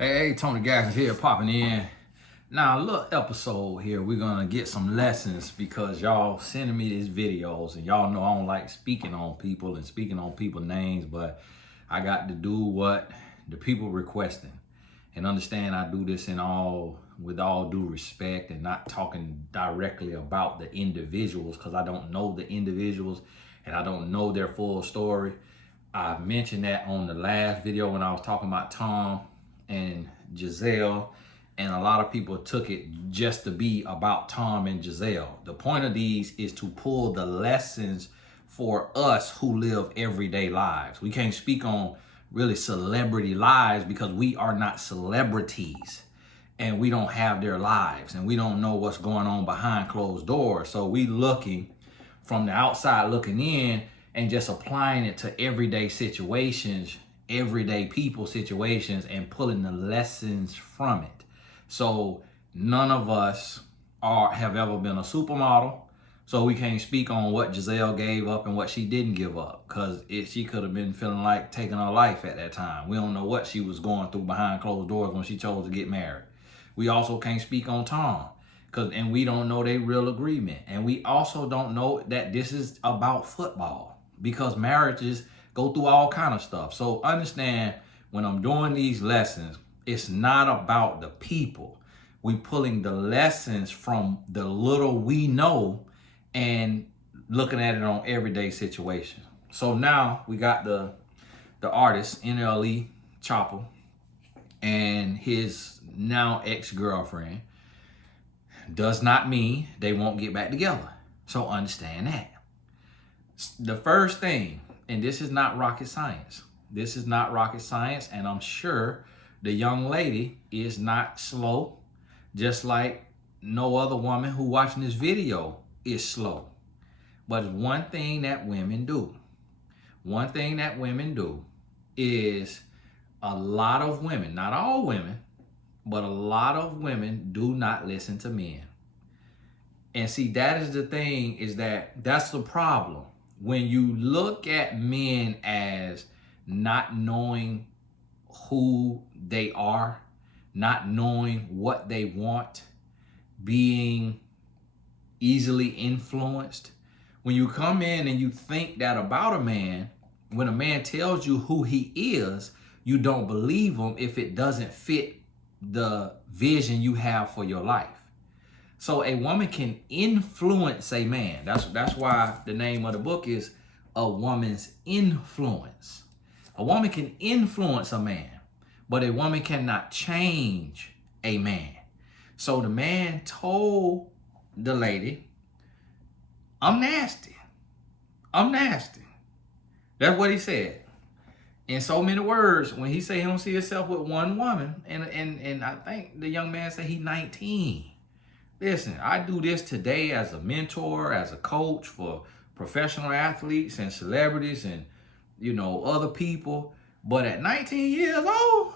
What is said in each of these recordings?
Hey, Tony Gaskins here, popping in. Now, a little episode here. We're gonna get some lessons because y'all sending me these videos, and y'all know I don't like speaking on people and speaking on people's names, but I got to do what the people requesting, and understand I do this with all due respect, and not talking directly about the individuals because I don't know the individuals and I don't know their full story. I mentioned that on the last video when I was talking about Tom and Giselle, and a lot of people took it just to be about Tom and Giselle. The point of these is to pull the lessons for us who live everyday lives. We can't speak on really celebrity lives because we are not celebrities and we don't have their lives and we don't know what's going on behind closed doors. So we looking from the outside looking in and just applying it to everyday situations, everyday people situations, and pulling the lessons from it. So none of us have ever been a supermodel, so we can't speak on what Giselle gave up and what she didn't give up, because she could have been feeling like taking her life at that time. We don't know what she was going through behind closed doors when she chose to get married. We also can't speak on Tom, and we don't know their real agreement. And we also don't know that this is about football, because marriages go through all kind of stuff. So understand, when I'm doing these lessons, it's not about the people. We pulling the lessons from the little we know and looking at it on everyday situations. So now we got the artist NLE Chopper and his now ex-girlfriend. Does not mean they won't get back together. So understand that. The first thing, and this is not rocket science. This is not rocket science, and I'm sure the young lady is not slow, just like no other woman who watching this video is slow. But one thing that women do. One thing that women do is, a lot of women, not all women, but a lot of women do not listen to men. And see, that is the thing, that's the problem. When you look at men as not knowing who they are, not knowing what they want, being easily influenced. When you come in and you think that about a man, when a man tells you who he is, you don't believe him if it doesn't fit the vision you have for your life. So a woman can influence a man. That's why the name of the book is A Woman's Influence. A woman can influence a man, but a woman cannot change a man. So the man told the lady, I'm nasty. I'm nasty. That's what he said. In so many words, when he said he don't see himself with one woman, and I think the young man said he's 19. Listen, I do this today as a mentor, as a coach for professional athletes and celebrities and, other people. But at 19 years old,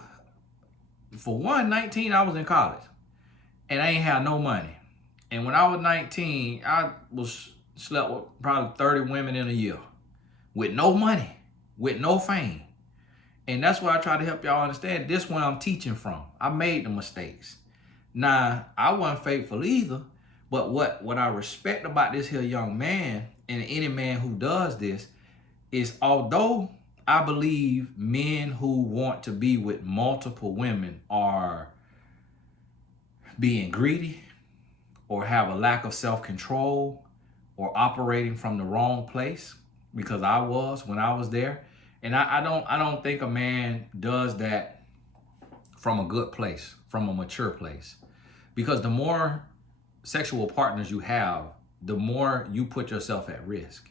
for 19, I was in college and I ain't had no money. And when I was 19, I slept with probably 30 women in a year with no money, with no fame. And that's why I try to help y'all understand this, where I'm teaching from. I made the mistakes. Now, I wasn't faithful either, but what I respect about this here young man, and any man who does this, is although I believe men who want to be with multiple women are being greedy or have a lack of self-control or operating from the wrong place, because I was when I was there. And I don't think a man does that from a good place, from a mature place. Because the more sexual partners you have, the more you put yourself at risk.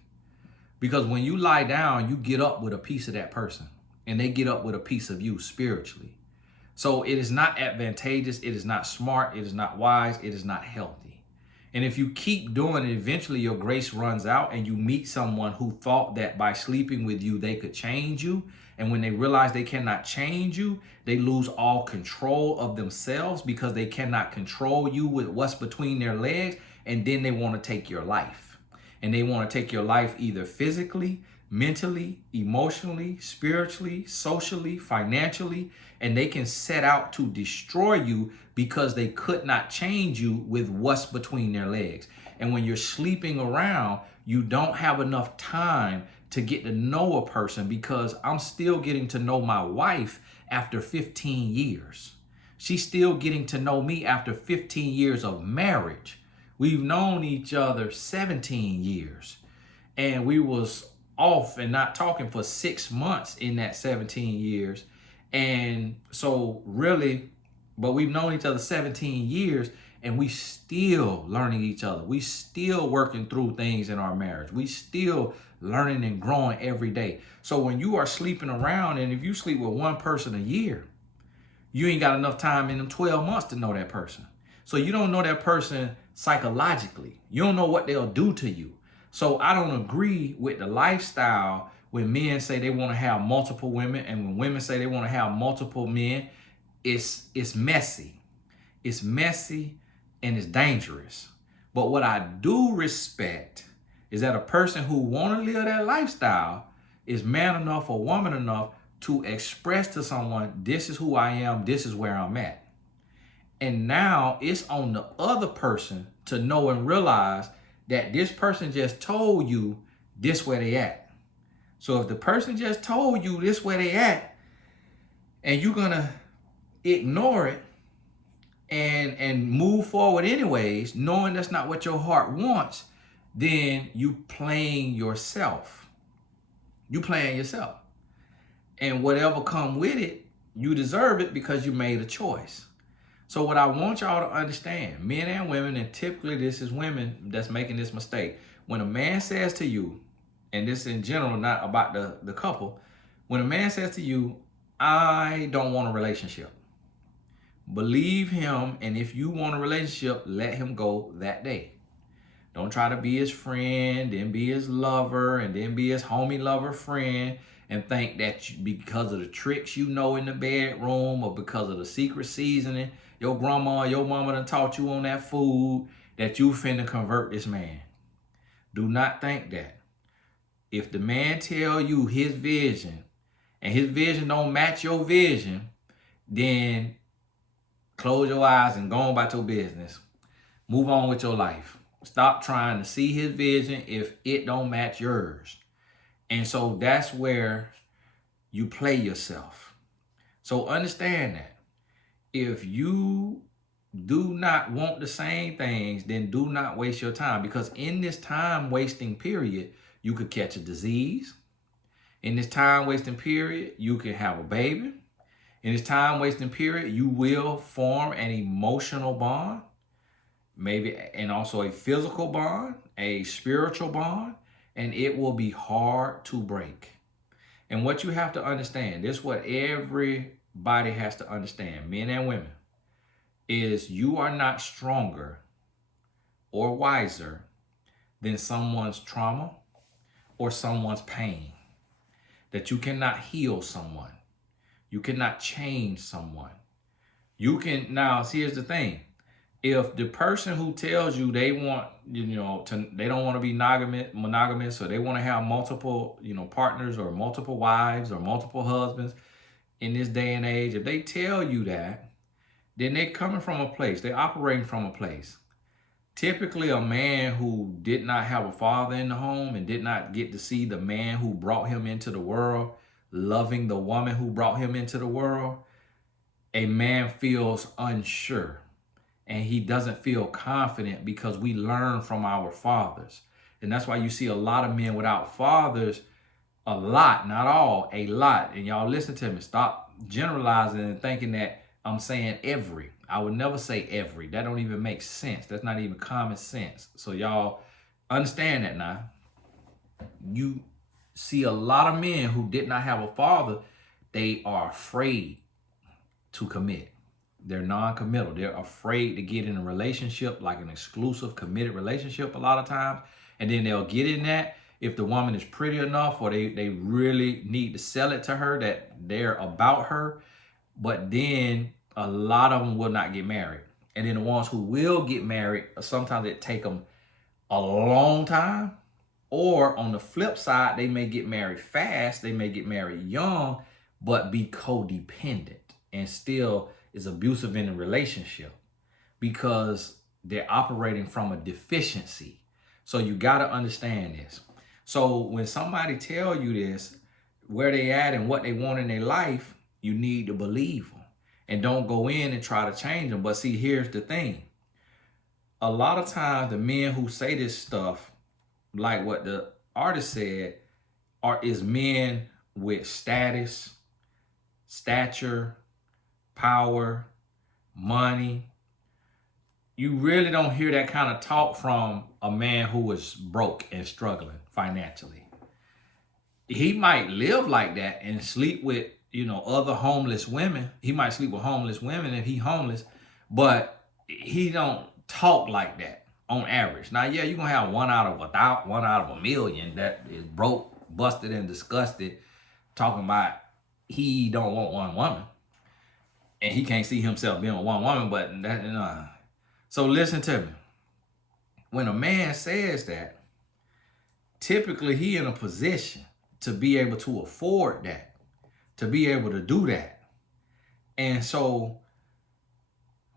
Because when you lie down, you get up with a piece of that person, and they get up with a piece of you spiritually. So it is not advantageous, it is not smart, it is not wise, it is not healthy. And if you keep doing it, eventually your grace runs out and you meet someone who thought that by sleeping with you, they could change you. And when they realize they cannot change you, they lose all control of themselves because they cannot control you with what's between their legs. And then they want to take your life. And they want to take your life either physically, mentally, emotionally, spiritually, socially, financially, and they can set out to destroy you because they could not change you with what's between their legs. And when you're sleeping around, you don't have enough time to get to know a person, because I'm still getting to know my wife after 15 years. She's still getting to know me after 15 years of marriage. We've known each other 17 years, and we was off and not talking for 6 months in that 17 years. And so really, but we've known each other 17 years, and we still learning each other. We still working through things in our marriage. We still learning and growing every day. So when you are sleeping around, and if you sleep with one person a year, you ain't got enough time in them 12 months to know that person. So you don't know that person psychologically. You don't know what they'll do to you. So I don't agree with the lifestyle when men say they want to have multiple women, and when women say they want to have multiple men. It's messy. It's messy and it's dangerous. But what I do respect is that a person who want to live that lifestyle is man enough or woman enough to express to someone, this is who I am, this is where I'm at. And now it's on the other person to know and realize that this person just told you this where they at. So if the person just told you this where they at, and you're gonna ignore it and move forward anyways, knowing that's not what your heart wants, then you playing yourself. You playing yourself. And whatever come with it, you deserve it because you made a choice. So what I want y'all to understand, men and women, and typically this is women that's making this mistake. When a man says to you, and this in general, not about the couple, when a man says to you, I don't want a relationship, believe him, and if you want a relationship, let him go that day. Don't try to be his friend, then be his lover, and then be his homie lover friend, and think that because of the tricks you know in the bedroom, or because of the secret seasoning your grandma or your mama done taught you on that food, that you finna convert this man. Do not think that. If the man tell you his vision, and his vision don't match your vision, then close your eyes and go on about your business. Move on with your life. Stop trying to see his vision if it don't match yours. And so that's where you play yourself. So understand that. If you do not want the same things, then do not waste your time. Because in this time wasting period, you could catch a disease. In this time wasting period, you can have a baby. In this time wasting period, you will form an emotional bond, maybe, and also a physical bond, a spiritual bond, and it will be hard to break. And what you have to understand, this is what everybody has to understand, men and women, is you are not stronger or wiser than someone's trauma or someone's pain. That you cannot heal someone. You cannot change someone. You can, now, here's the thing. If the person who tells you they want, they don't want to be monogamous, or they want to have multiple, partners, or multiple wives, or multiple husbands in this day and age, if they tell you that, then they're coming from a place, they're operating from a place. Typically a man who did not have a father in the home and did not get to see the man who brought him into the world, loving the woman who brought him into the world, a man feels unsure. And he doesn't feel confident because we learn from our fathers. And that's why you see a lot of men without fathers, a lot, not all, a lot. And y'all listen to me. Stop generalizing and thinking that I'm saying every. I would never say every. That don't even make sense. That's not even common sense. So y'all understand that now. You see a lot of men who did not have a father, they are afraid to commit. They're non-committal. They're afraid to get in a relationship, like an exclusive, committed relationship a lot of times. And then they'll get in that if the woman is pretty enough, or they really need to sell it to her that they're about her. But then a lot of them will not get married. And then the ones who will get married, sometimes it take them a long time. Or on the flip side, they may get married fast, they may get married young, but be codependent and still is abusive in a relationship because they're operating from a deficiency. So you got to understand this. So when somebody tell you this, where they at and what they want in their life, you need to believe them and don't go in and try to change them. But see, here's the thing. A lot of times the men who say this stuff, like what the artist said, is men with status, stature, power, money. You really don't hear that kind of talk from a man who is broke and struggling financially. He might live like that and sleep with, other homeless women. He might sleep with homeless women if he's homeless, but he don't talk like that on average. Now, yeah, you're going to have one out of a million that is broke, busted, and disgusted, talking about he don't want one woman. And he can't see himself being with one woman, but So listen to me. When a man says that, typically he in a position to be able to afford that, to be able to do that. And so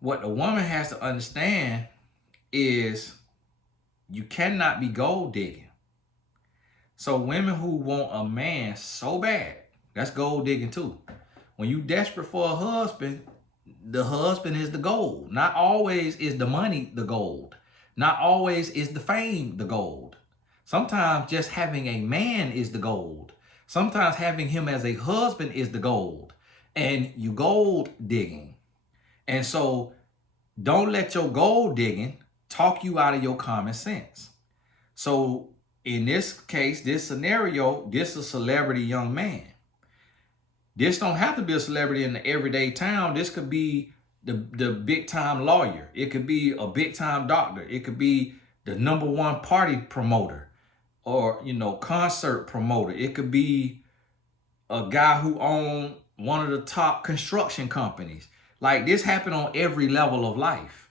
what the woman has to understand is you cannot be gold digging. So women who want a man so bad, that's gold digging too. When you desperate for a husband, the husband is the gold. Not always is the money the gold. Not always is the fame the gold. Sometimes just having a man is the gold. Sometimes having him as a husband is the gold. And you gold digging. And so don't let your gold digging talk you out of your common sense. So in this case, this scenario, this is a celebrity young man. This don't have to be a celebrity in the everyday town. This could be the big time lawyer. It could be a big time doctor. It could be the #1 party promoter or, concert promoter. It could be a guy who owned one of the top construction companies. Like this happened on every level of life.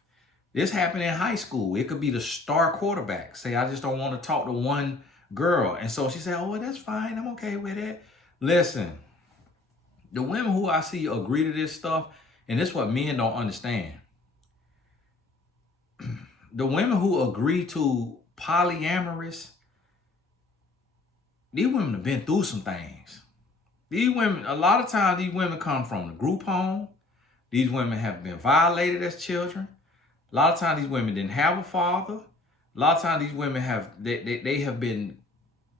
This happened in high school. It could be the star quarterback. Say, I just don't want to talk to one girl. And so she said, oh, well, that's fine. I'm okay with it. Listen, the women who I see agree to this stuff, and this is what men don't understand. The women who agree to polyamorous, these women have been through some things. These women, a lot of times these women come from the group home. These women have been violated as children. A lot of times these women didn't have a father. A lot of times these women they have been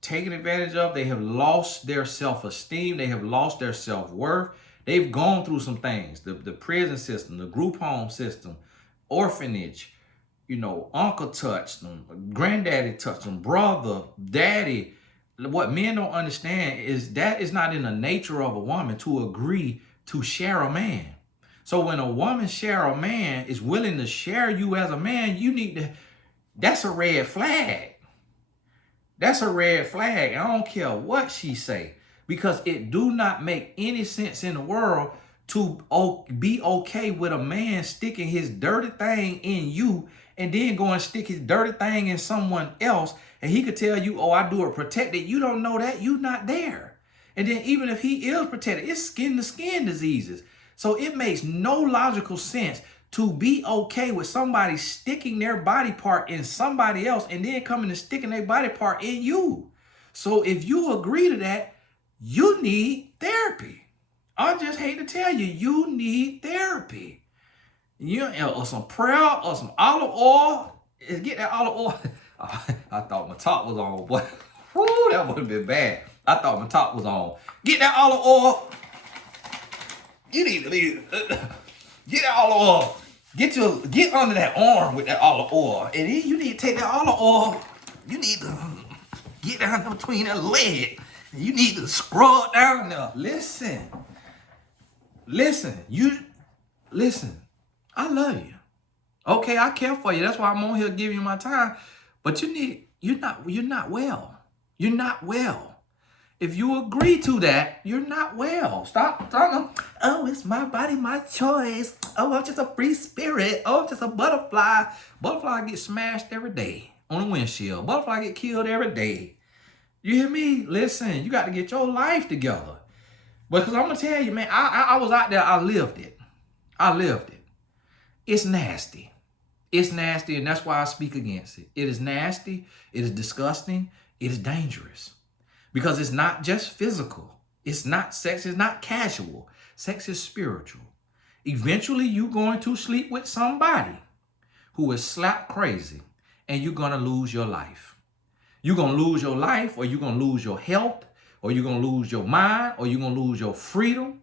taken advantage of. They have lost their self-esteem. They have lost their self-worth. They've gone through some things. The prison system, the group home system, orphanage, uncle touched them, granddaddy touched them, brother, daddy. What men don't understand is that is not in the nature of a woman to agree to share a man. So when a woman share a man, is willing to share you as a man, that's a red flag. That's a red flag. I don't care what she say, because it do not make any sense in the world to be okay with a man sticking his dirty thing in you and then go and stick his dirty thing in someone else. And he could tell you, oh, I do it protected. You don't know that. You're not there. And then even if he is protected, it's skin to skin diseases. So it makes no logical sense to be okay with somebody sticking their body part in somebody else and then coming and sticking their body part in you. So if you agree to that, you need therapy. I just hate to tell you, you need therapy. Or some prayer or some olive oil. Get that olive oil. I thought my top was on, but whoo, that would have been bad. I thought my top was on. Get that olive oil. You need to get that olive oil. Get under that arm with that olive oil. And then you need to take that olive oil. You need to get down between that leg. You need to scrub down there. Listen. I love you. Okay, I care for you. That's why I'm on here giving you my time. But you're not well. You're not well. If you agree to that, you're not well. Stop. Oh, it's my body, my choice. Oh, I'm just a free spirit. Oh, I'm just a butterfly. Butterfly gets smashed every day on the windshield. Butterfly get killed every day. You hear me? Listen, you got to get your life together. Because I'm going to tell you, man, I was out there. I lived it. I lived it. It's nasty. It's nasty, and that's why I speak against it. It is nasty. It is disgusting. It is dangerous. Because it's not just physical. It's not sex. It's not casual. Sex is spiritual. Eventually, you're going to sleep with somebody who is slap crazy, and you're going to lose your life. You're going to lose your life, or you're going to lose your health, or you're going to lose your mind, or you're going to lose your freedom.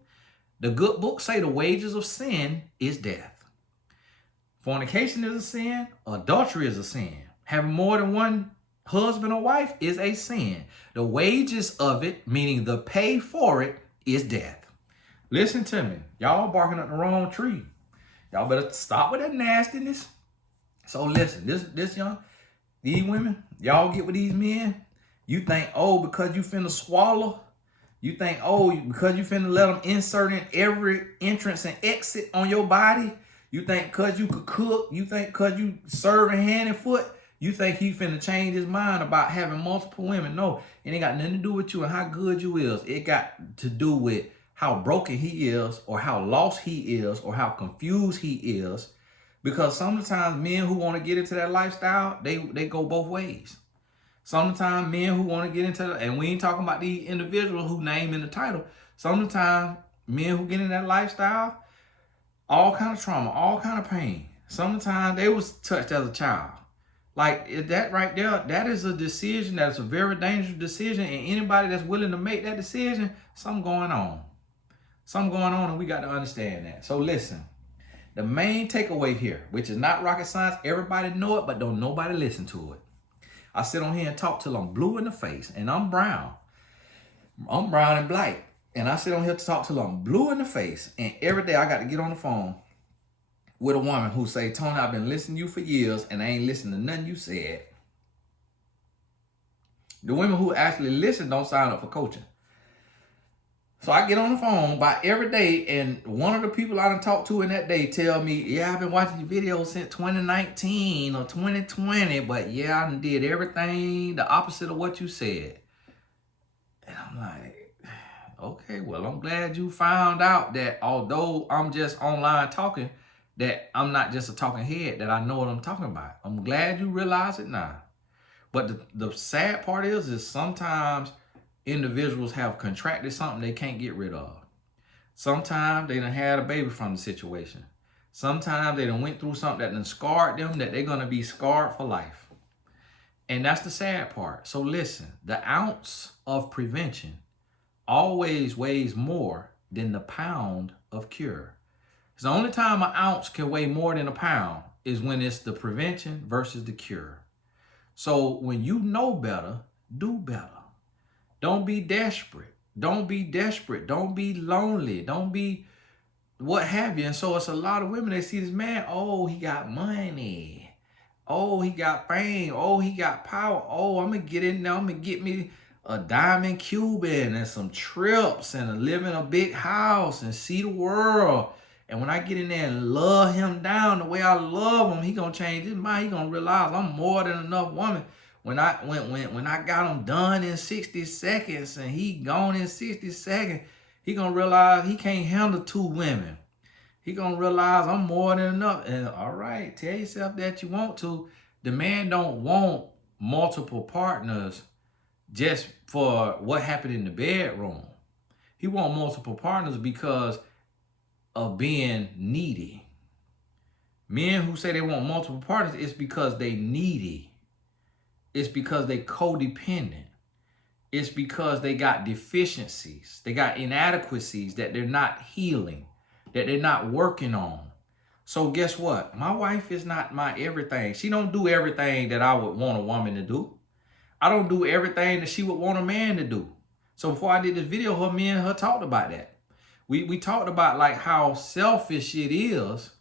The good book say the wages of sin is death. Fornication is a sin. Adultery is a sin. Having more than one husband or wife is a sin. The wages of it, meaning the pay for it, is death. Listen to me. Y'all barking up the wrong tree. Y'all better stop with that nastiness. So listen, these women, y'all get with these men. You think, oh, because you finna swallow. You think, oh, because you finna let them insert in every entrance and exit on your body. You think because you could cook. You think because you serving hand and foot. You think he finna change his mind about having multiple women. No, it ain't got nothing to do with you and how good you is. It got to do with how broken he is, or how lost he is, or how confused he is. Because sometimes men who want to get into that lifestyle, they go both ways. Sometimes men who want to get into and we ain't talking about the individual who name in the title. Sometimes men who get in that lifestyle, all kind of trauma, all kind of pain. Sometimes they was touched as a child. Like that right there, that is a decision. That's a very dangerous decision. And anybody that's willing to make that decision, something going on. Something going on, and we got to understand that. So listen, the main takeaway here, which is not rocket science, everybody know it, but don't nobody listen to it. I sit on here and talk till I'm blue in the face, and I'm brown. I'm brown and black. And I sit on here to talk till I'm blue in the face. And every day I got to get on the phone with a woman who say, Tony, I've been listening to you for years, and I ain't listened to nothing you said. The women who actually listen don't sign up for coaching. So I get on the phone by every day, and one of the people I done talked to in that day tell me, yeah, I've been watching your videos since 2019 or 2020, but yeah, I done did everything the opposite of what you said. And I'm like, okay, well, I'm glad you found out that although I'm just online talking, that I'm not just a talking head, that I know what I'm talking about. I'm glad you realize it now. But the sad part is sometimes individuals have contracted something they can't get rid of. Sometimes they done had a baby from the situation. Sometimes they done went through something that done scarred them, that they're going to be scarred for life. And that's the sad part. So listen, the ounce of prevention always weighs more than the pound of cure. The only time an ounce can weigh more than a pound is when it's the prevention versus the cure. So when you know better, do better. Don't be desperate. Don't be desperate. Don't be lonely. Don't be what have you. And so it's a lot of women, they see this man, oh, he got money. Oh, he got fame. Oh, he got power. Oh, I'm going to get in there. I'm going to get me a diamond Cuban and some trips and live in a big house and see the world. And when I get in there and love him down the way I love him, he going to change his mind. He going to realize I'm more than enough woman. When I got him done in 60 seconds and he gone in 60 seconds, he gonna realize he can't handle two women. He gonna realize I'm more than enough. And all right, tell yourself that you want to. The man don't want multiple partners just for what happened in the bedroom. He want multiple partners because of being needy. Men who say they want multiple partners, it's because they needy. It's because they codependent. It's because they got deficiencies. They got inadequacies that they're not healing, that they're not working on. So guess what? My wife is not my everything. She don't do everything that I would want a woman to do. I don't do everything that she would want a man to do. So before I did this video, me and her talked about that. We talked about like how selfish it is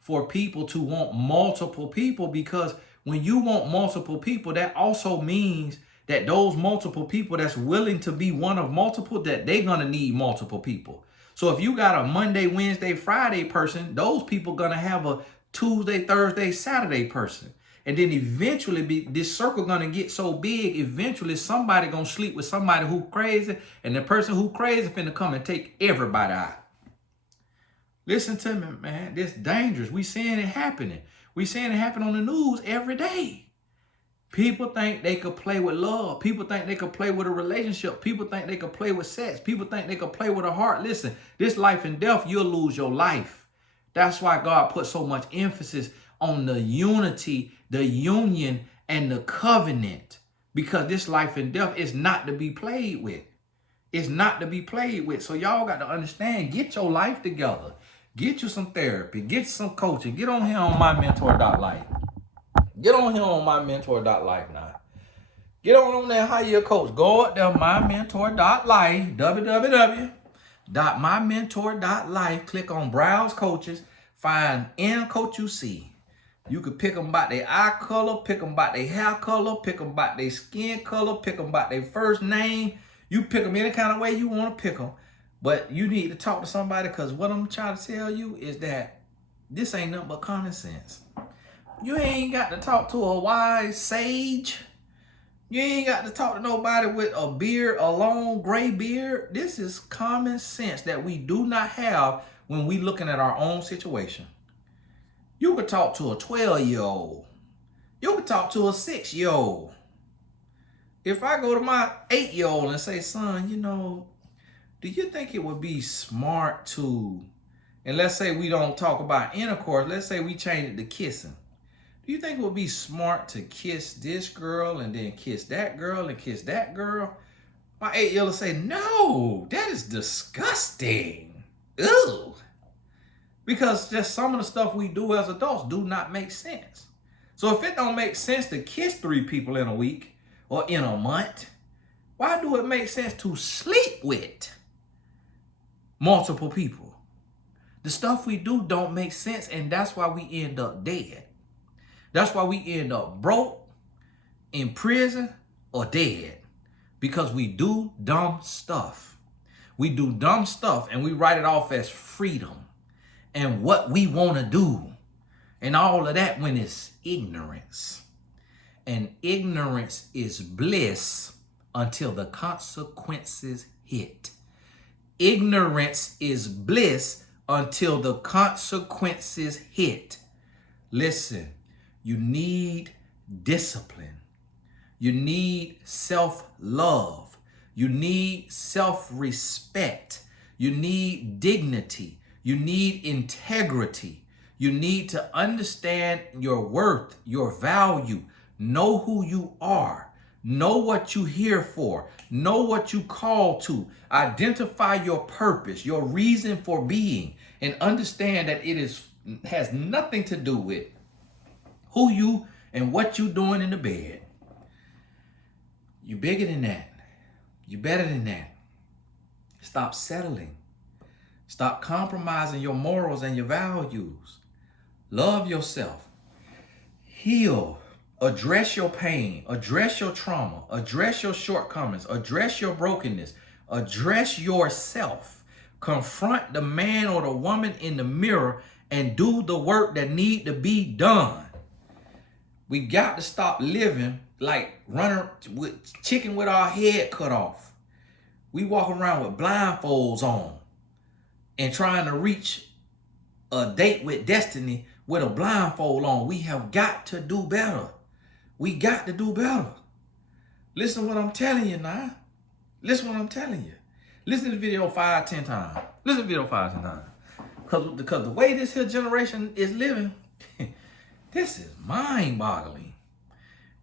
for people to want multiple people, because when you want multiple people, that also means that those multiple people that's willing to be one of multiple, that they're going to need multiple people. So if you got a Monday, Wednesday, Friday person, those people going to have a Tuesday, Thursday, Saturday person. And then eventually this circle gonna get so big, eventually somebody gonna sleep with somebody who crazy, and the person who crazy finna come and take everybody out. Listen to me, man. This dangerous. We seeing it happening. We seeing it happen on the news every day. People think they could play with love. People think they could play with a relationship. People think they could play with sex. People think they could play with a heart. Listen, this life and death, you'll lose your life. That's why God put so much emphasis on the unity, the union, and the covenant. Because this life and death is not to be played with. It's not to be played with. So y'all got to understand, get your life together. Get you some therapy. Get some coaching. Get on here on mymentor.life. Get on here on mymentor.life now. Get on there, hire your coach. Go up there, mymentor.life, www.mymentor.life. Click on Browse Coaches. Find any coach you see. You could pick them by their eye color, pick them by their hair color, pick them by their skin color, pick them by their first name. You pick them any kind of way you want to pick them. But you need to talk to somebody, because what I'm trying to tell you is that this ain't nothing but common sense. You ain't got to talk to a wise sage. You ain't got to talk to nobody with a beard, a long gray beard. This is common sense that we do not have when we looking at our own situation. You could talk to a 12-year-old. You could talk to a 6-year-old. If I go to my 8-year-old and say, son, you know, do you think it would be smart to, and let's say we don't talk about intercourse, let's say we change it to kissing. Do you think it would be smart to kiss this girl and then kiss that girl and kiss that girl? My 8-year-old will say, no, that is disgusting. Ew. Because just some of the stuff we do as adults do not make sense. So if it don't make sense to kiss 3 people in a week or in a month, why do it make sense to sleep with multiple people? The stuff we do don't make sense, and that's why we end up dead. That's why we end up broke, in prison, or dead. Because we do dumb stuff. We do dumb stuff and we write it off as freedom and what we want to do. And all of that when it's ignorance. And ignorance is bliss until the consequences hit. Ignorance is bliss until the consequences hit. Listen. You need discipline. You need self-love. You need self-respect. You need dignity. You need integrity. You need to understand your worth, your value. Know who you are. Know what you're here for. Know what you call to. Identify your purpose, your reason for being, and understand that it has nothing to do with who you and what you doing in the bed. You bigger than that. You better than that. Stop settling. Stop compromising your morals and your values. Love yourself. Heal. Address your pain. Address your trauma. Address your shortcomings. Address your brokenness. Address yourself. Confront the man or the woman in the mirror and do the work that need to be done. We got to stop living like running with chicken with our head cut off. We walk around with blindfolds on and trying to reach a date with destiny with a blindfold on. We have got to do better. We got to do better. Listen to what I'm telling you now. Listen to what I'm telling you. Listen to the video 5, 10 times. Listen to the video 5, 10 times. Because the way this here generation is living, this is mind-boggling.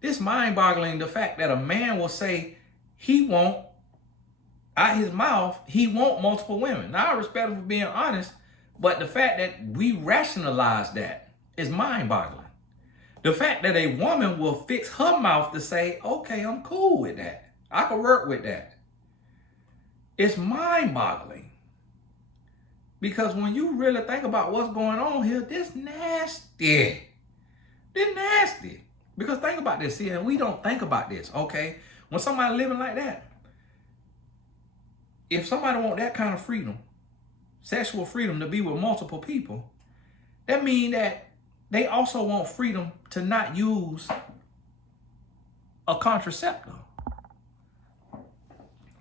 This mind-boggling, the fact that a man will say he won't, out his mouth, he won't multiple women. Now, I respect him for being honest, but the fact that we rationalize that is mind-boggling. The fact that a woman will fix her mouth to say, okay, I'm cool with that. I can work with that. It's mind-boggling. Because when you really think about what's going on here, this nasty. They're nasty. Because think about this, see, and we don't think about this, okay? When somebody living like that, if somebody want that kind of freedom, sexual freedom to be with multiple people, that means that they also want freedom to not use a contraceptive.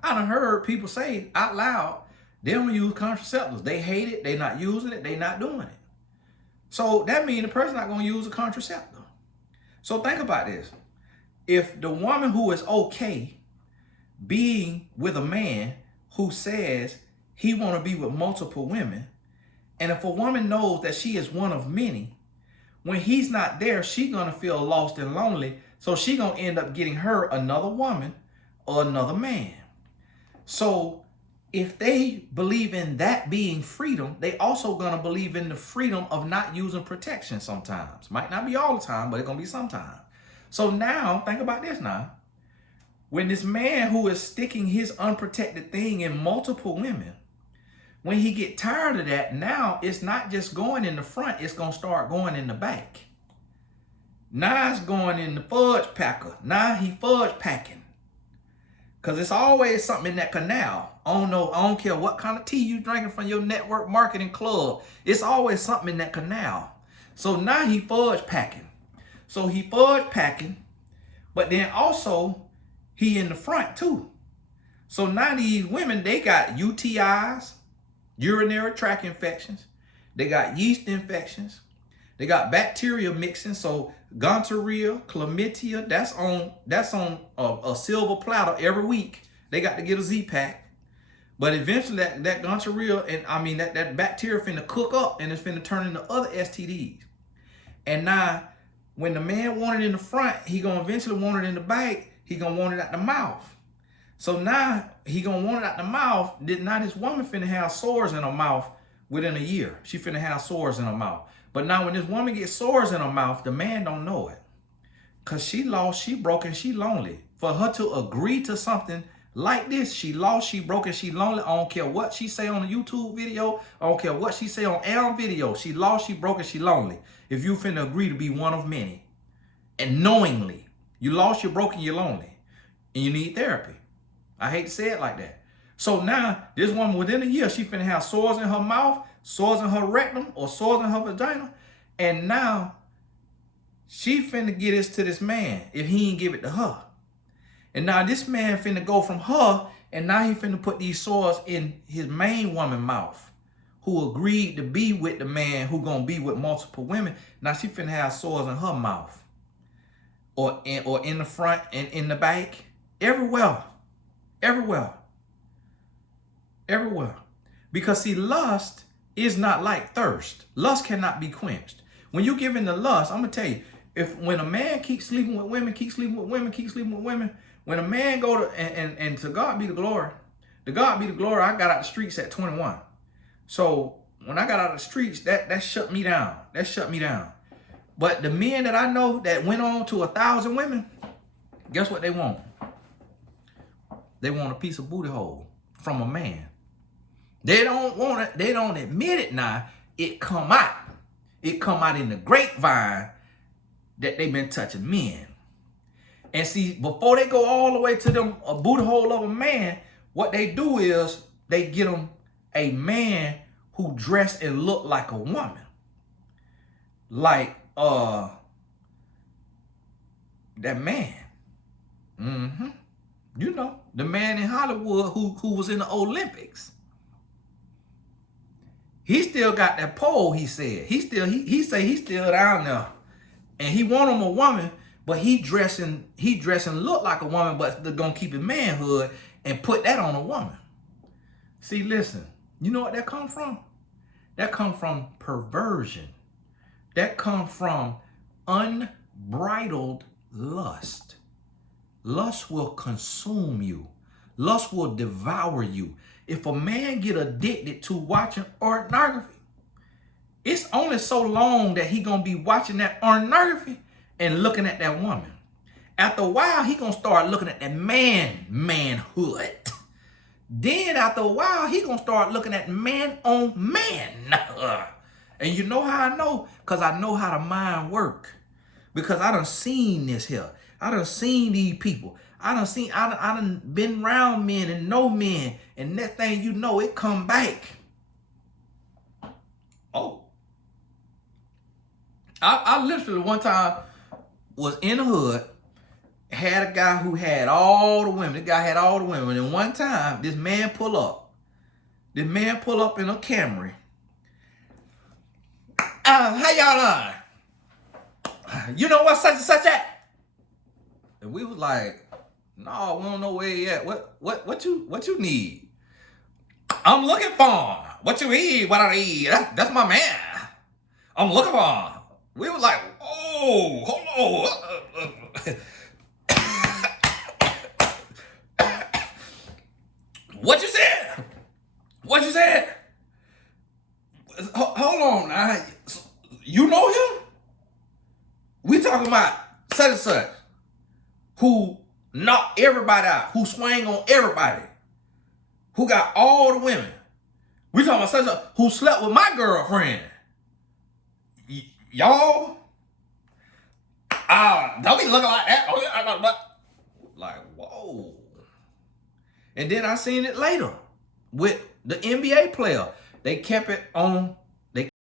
I done heard people say out loud, they don't use contraceptives. They hate it. They not using it. They not doing it. So that means the person not going to use a contraceptive. So think about this. If the woman who is okay being with a man who says he want to be with multiple women, and if a woman knows that she is one of many, when he's not there, she going to feel lost and lonely. So she going to end up getting her another woman or another man. So if they believe in that being freedom, they also going to believe in the freedom of not using protection sometimes. Might not be all the time, but it's going to be sometimes. So now, think about this now. When this man who is sticking his unprotected thing in multiple women, when he get tired of that, now it's not just going in the front, it's going to start going in the back. Now it's going in the fudge packer. Now he fudge packing. Because it's always something in that canal. I don't care what kind of tea you drinking from your network marketing club. It's always something in that canal. So now he fudge packing. So he fudge packing, but then also he in the front too. So now these women, they got UTIs, urinary tract infections. They got yeast infections. They got bacteria mixing. So gonorrhea, chlamydia, that's on a silver platter every week. They got to get a Z-Pack. But eventually that gonorrhea and that bacteria finna cook up and it's finna turn into other STDs. And now when the man want it in the front, he gonna eventually want it in the back. He gonna want it out the mouth. So now he gonna want it out the mouth. Now this woman finna have sores in her mouth within a year. She finna have sores in her mouth. But now when this woman gets sores in her mouth, the man don't know it. Because she lost, she broken, she lonely. For her to agree to something like this, she lost, she broken, she lonely. I don't care what she say on a YouTube video. I don't care what she say on L video. She lost, she broken, she lonely. If you finna agree to be one of many. And knowingly, you lost, you're broken, you're lonely. And you need therapy. I hate to say it like that. So now, this woman within a year, she finna have sores in her mouth, sores in her rectum, or sores in her vagina. And now, she finna get this to this man if he ain't give it to her. And now this man finna go from her, and now he finna put these sores in his main woman mouth, who agreed to be with the man who gonna be with multiple women. Now she finna have sores in her mouth, or in the front and in the back, everywhere. Because see, lust is not like thirst. Lust cannot be quenched. When you give in to lust, I'm gonna tell you, when a man keeps sleeping with women, when a man go to, and to God be the glory, I got out the streets at 21. So when I got out of the streets, that shut me down. But the men that I know that went on to 1,000 women, guess what they want? They want a piece of booty hole from a man. They don't want it. They don't admit it now. It come out. It come out in the grapevine that they've been touching men. And see, before they go all the way to them a booty hole of a man, what they do is they get them a man who dressed and looked like a woman. Like that man. You know, the man in Hollywood who was in the Olympics. He still got that pole, he said. He say he's still down there. And he want him a woman, but he dressing look like a woman, but they're gonna keep his manhood and put that on a woman. See, listen, you know what that come from? That come from perversion. That come from unbridled lust. Lust will consume you. Lust will devour you. If a man get addicted to watching pornography, it's only so long that he gonna be watching that pornography and looking at that woman. After a while, he gonna start looking at that manhood. Then after a while, he gonna start looking at man on man. And you know how I know? Because I know how the mind work. Because I done seen this here. I done seen these people. I done been around men and know men. And next thing you know, it come back. Oh. I literally one time was in the hood, had a guy who had all the women. This guy had all the women. And one time, this man pull up. This man pull up in a Camry. How y'all doing? You know what such and such at? And we was like, no, we don't know where he at. What you need? I'm looking for him. What you need? What I need? That's my man. I'm looking for him. We was like, oh, hold on. What you said? What you said? Hold on now. You know him? We talking about such and such, who knocked everybody out, who swang on everybody, who got all the women. We talking about such and such, who slept with my girlfriend. Y'all, don't be looking like that. Like, whoa. And then I seen it later with the NBA player. They kept it on